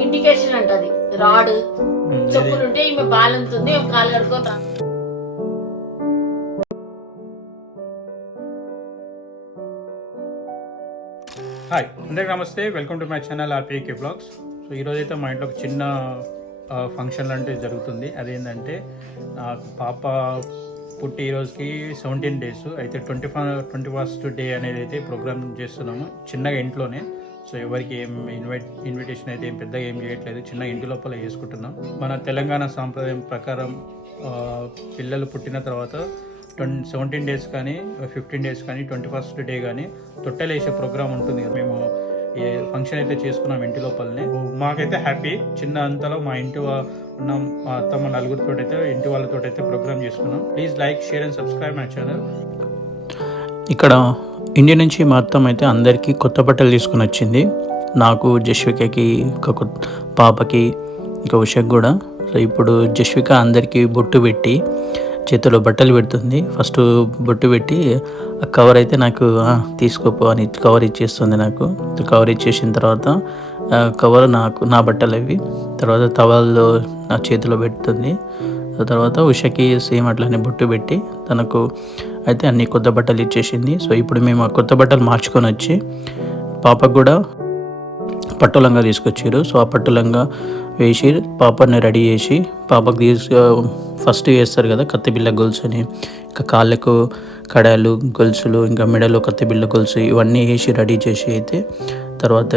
Indication అంటది. రాడు చెప్పులుంటే ఈమె బాలంతుంది, కాలు కడుకొని రా. హాయ్ అందరికీ నమస్తే, welcome to my channel RPK blogs. So ఈరోజు అయితే మా ఇంట్లో ఒక చిన్న ఫంక్షన్ లాంటివి జరుగుతుంది. అదేంటంటే నాకు పాప పుట్టి ఈరోజుకి 17 days అయితే 21st డే అనేది అయితే ప్రోగ్రామ్ చేస్తున్నాము చిన్నగా ఇంట్లోనే. సో ఎవరికి ఏం ఇన్విటేషన్ అయితే ఏం పెద్దగా ఏం చేయట్లేదు, చిన్న ఇంటి లోపల చేసుకుంటున్నాం. మన తెలంగాణ సాంప్రదాయం ప్రకారం పిల్లలు పుట్టిన తర్వాత 17 days కానీ 15 days కానీ 21st డే కానీ తొట్టెలు వేసే ప్రోగ్రామ్ ఉంటుంది. మేము ఏ ఫంక్షన్ అయితే చేసుకున్నాం ఇంటి లోపలనే. మాకైతే హ్యాపీ, చిన్న అంతలో మా ఇంటి ఉన్నాం, మా అత్తమ్మ నలుగురితో అయితే ఇంటి వాళ్ళతో అయితే ప్రోగ్రామ్ చేసుకున్నాం. Please like, share and subscribe my channel. ఇక్కడ ఇండియా నుంచి మా అత్తమ్మ అయితే అందరికీ కొత్త బట్టలు తీసుకుని వచ్చింది. నాకు, జస్వికకి, ఒక పాపకి, ఇంకా ఉషకు కూడా. సో ఇప్పుడు జస్విక అందరికీ బొట్టు పెట్టి చేతిలో బట్టలు పెడుతుంది. ఫస్ట్ బొట్టు పెట్టి ఆ కవర్ అయితే నాకు తీసుకోపో అని కవర్ ఇచ్చేస్తుంది. నాకు కవర్ ఇచ్చేసిన తర్వాత కవర్ నా బట్టలు అవి. తర్వాత టవల్లో నా చేతిలో పెడుతుంది. తర్వాత ఉషకి సేమ్ అట్లానే బొట్టు పెట్టి తనకు అయితే అన్ని కొత్త బట్టలు ఇచ్చేసింది. సో ఇప్పుడు మేము ఆ కొత్త బట్టలు మార్చుకొని వచ్చి పాపకు కూడా పట్టులంగా తీసుకొచ్చారు. సో ఆ పట్టులంగా వేసి పాపని రెడీ చేసి పాపకు ఫస్ట్ వేస్తారు కదా కత్తిబిళ్ళ గొలుసు అని, ఇంకా కాళ్ళకు కడాలు గొలుసులు, ఇంకా మెడలో కత్తిబిళ్ళ గొలుసు ఇవన్నీ వేసి రెడీ చేసి అయితే తర్వాత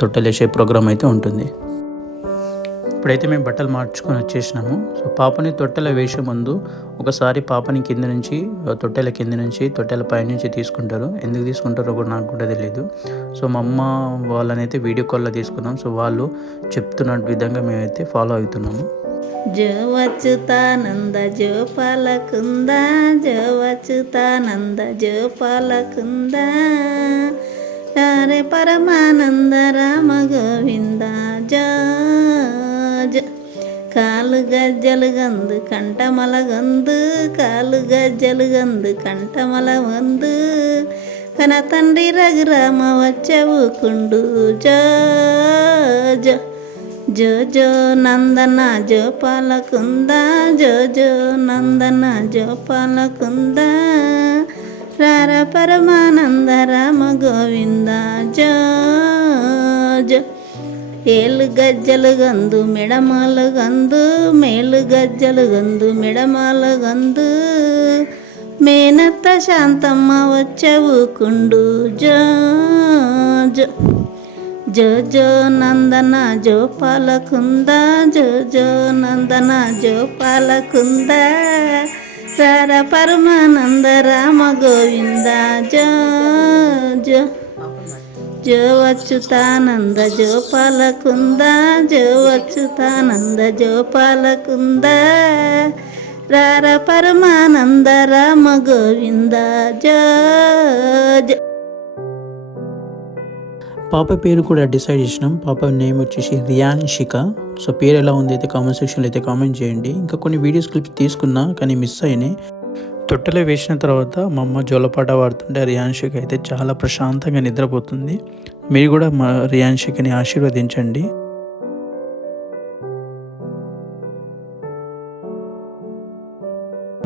తొట్టెలు వేసే ప్రోగ్రామ్ అయితే ఉంటుంది. ఇప్పుడైతే మేము బట్టలు మార్చుకొని వచ్చేసినాము. సో పాపని తొట్టెల వేసే ముందు ఒకసారి పాపని కింద నుంచి తొట్టెల కింద నుంచి తొట్టెల పై నుంచి తీసుకుంటారు. ఎందుకు తీసుకుంటారో కూడా నాకు కూడా తెలియదు. సో మా అమ్మ వాళ్ళనైతే వీడియో కాల్లో తీసుకున్నాం. సో వాళ్ళు చెప్తున్న విధంగా మేమైతే ఫాలో అవుతున్నాము. జో వచ్చుతానంద జో పాలకుంద, జో వచ్చుతానంద జో పాలకుంద, హరే పరమానంద రామ గోవింద జో జో. కాలు గజ్జలు గందు కంఠమల గందు, కాలు గజ్జలు గందు కంఠమల వందు, కన తండ్రి రఘురామ వచ్చవు కుండు జో జో. జో జో నందన జో పాలకుంద, జో జో నందన జో పాలకుంద, రార పరమానంద రామ గోవింద జో జో. ఏళ్ళు గజ్జలు గందు మెడమాల గందు, మేలు గజ్జలు గందు మెడమాల గందు, మేనత్త శాంతమ్మ వచ్చవు కుండు జో జో. జో జో నందన జో పాలకుంద, జో జో నందన జో పాలకుంద, రార పరమానంద రామ గోవింద జో జో. జో వచ్చుతానంద జో పాలకుంద, జో వచ్చుతానంద జో పాలకుంద, రార పరమానంద రామ గోవింద జో జో. పాప పేరు కూడా డిసైడ్ చేసినాం. పాప నేమ్ వచ్చేసి రియాన్షిక. సో పేరు ఎలా ఉంది అయితే కామెంట్ సెక్షన్లో అయితే కామెంట్ చేయండి. ఇంకా కొన్ని వీడియోస్ క్లిప్స్ తీసుకున్నా కానీ మిస్ అయినాయి. తొట్టెలో వేసిన తర్వాత మా అమ్మ జోలపాట పాడుతుంటే రియాన్షిక అయితే చాలా ప్రశాంతంగా నిద్రపోతుంది. మీరు కూడా మా రియాన్షికని ఆశీర్వదించండి.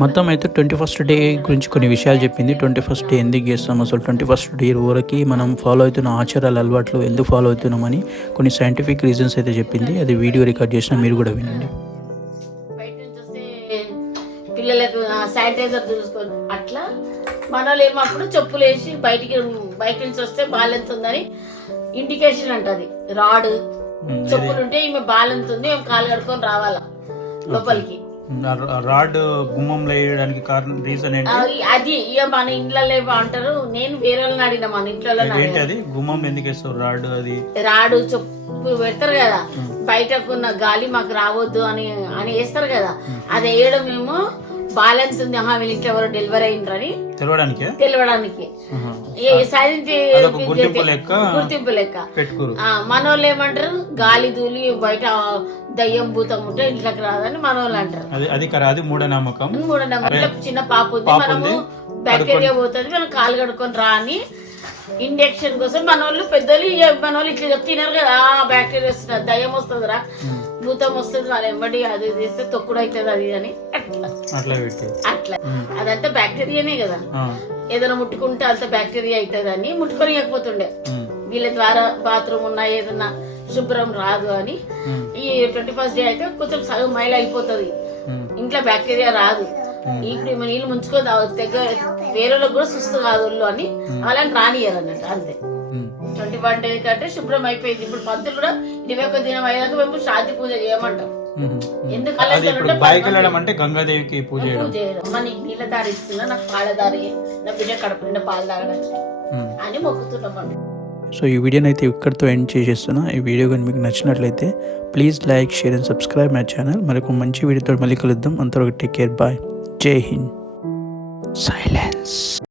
మొత్తం అయితే 21st డే గురించి కొన్ని విషయాలు చెప్పింది. 21st డే ఎందుకు చేస్తాం, అసలు 21st డే వరకు మనం ఫాలో అవుతున్న ఆచారాలు అలవాట్లు ఎందుకు ఫాలో అవుతున్నామని కొన్ని సైంటిఫిక్ రీజన్స్ అయితే చెప్పింది. అది వీడియో రికార్డ్ చేసిన మీరు కూడా వినండి. బయట నుంచి వస్తే పిల్లలకు శానిటైజర్ చూసుకోండి. అట్లా మనోళ్ళు ఏమప్పుడు చెప్పులు వేసి బయట నుంచి వస్తే బాలెంతుందని ఇండికేషన్ అంటది. రాడు చెప్పులుంటే ఈమె బాలెంతుంది, కాలు కడుకొని రావాలా లోపలికి. రాడ్ గుమ్మంలో వేయడానికి కారణం రీజన్ ఏంటి? అది ఇక మన ఇంట్లో అంటారు. నేను వేరే వాళ్ళని అడిగిన, మన ఇంట్లో అది గుమ్మం ఎందుకు వేస్తారు? రాడు చెప్పు పెడతారు కదా, బయటకున్న గాలి మాకు రావద్దు అని వేస్తారు కదా. అది వేయడం మేము బాలెన్స్ వీళ్ళ ఇంట్లో ఎవరు డెలివరీ అయినరని తెలియడానికి గుర్తింపు లెక్క. మనోళ్ళు ఏమంటారు, గాలి దూలి బయట దయ్యం భూతం ఉంటే ఇంట్లోకి రాదని మనోళ్ళు అంటారు. అది మూఢనమ్మకం. చిన్న పాప ఉంది, మనము బ్యాక్టీరియా పోతుంది, మనం కాలు కడుక్కొని రా అని ఇంజెక్షన్ కోసం మన వాళ్ళు పెద్దలు మన వాళ్ళు ఇట్లా తినరు కదా, బ్యాక్టీరియా వస్తుంది, దయ్యం వస్తుందిరా, భూతం వస్తుంది, వాళ్ళు ఎంబడి అది చేస్తే తొక్కుడు అవుతుంది అది అని అట్లా అదంతా బ్యాక్టీరియానే కదా, ఏదైనా ముట్టుకుంటే అంత బ్యాక్టీరియా అవుతుంది అని ముట్టుకోలేకపోతుండే. వీళ్ళ ద్వారా బాత్రూమ్ ఉన్నా ఏదన్నా శుభ్రం రాదు అని ఈ 21st డే అయితే కొంచెం సగం మైల్ అయిపోతుంది, ఇంట్లో బ్యాక్టీరియా రాదు. ఇప్పుడు నీళ్ళు ముంచుకొని తెగ వేరే కూడా సుస్తు కాదు ఒళ్ళు అని అలాని రానియరు అన్నట్టు అంతే. 21 డే కంటే శుభ్రం అయిపోయింది. ఇప్పుడు పంతులు కూడా 21 దినం అయ్యాక మేము శ్రాద్ధి పూజ చేయమంటాం. ఎందుకు అలా అంటే గంగాదేవికి పూజ చేయడం, మన నీళ్ళ దారి ఇస్తున్నా, నాకు పాల దారి, నా బిడ్డ కడుపు నిండా పాలు తాగడానికి అని మొక్కుతున్నామండి. సో ఈ వీడియోని అయితే ఇక్కడితో ఎండ్ చేసేస్తున్నా. ఈ వీడియో కానీ మీకు నచ్చినట్లయితే please like, share and subscribe my channel. మరొక మంచి వీడియోతో మళ్ళీ కలుద్దాం. అంతవరకు టేక్ కేర్, బాయ్, జై హింద్. సైలెన్స్.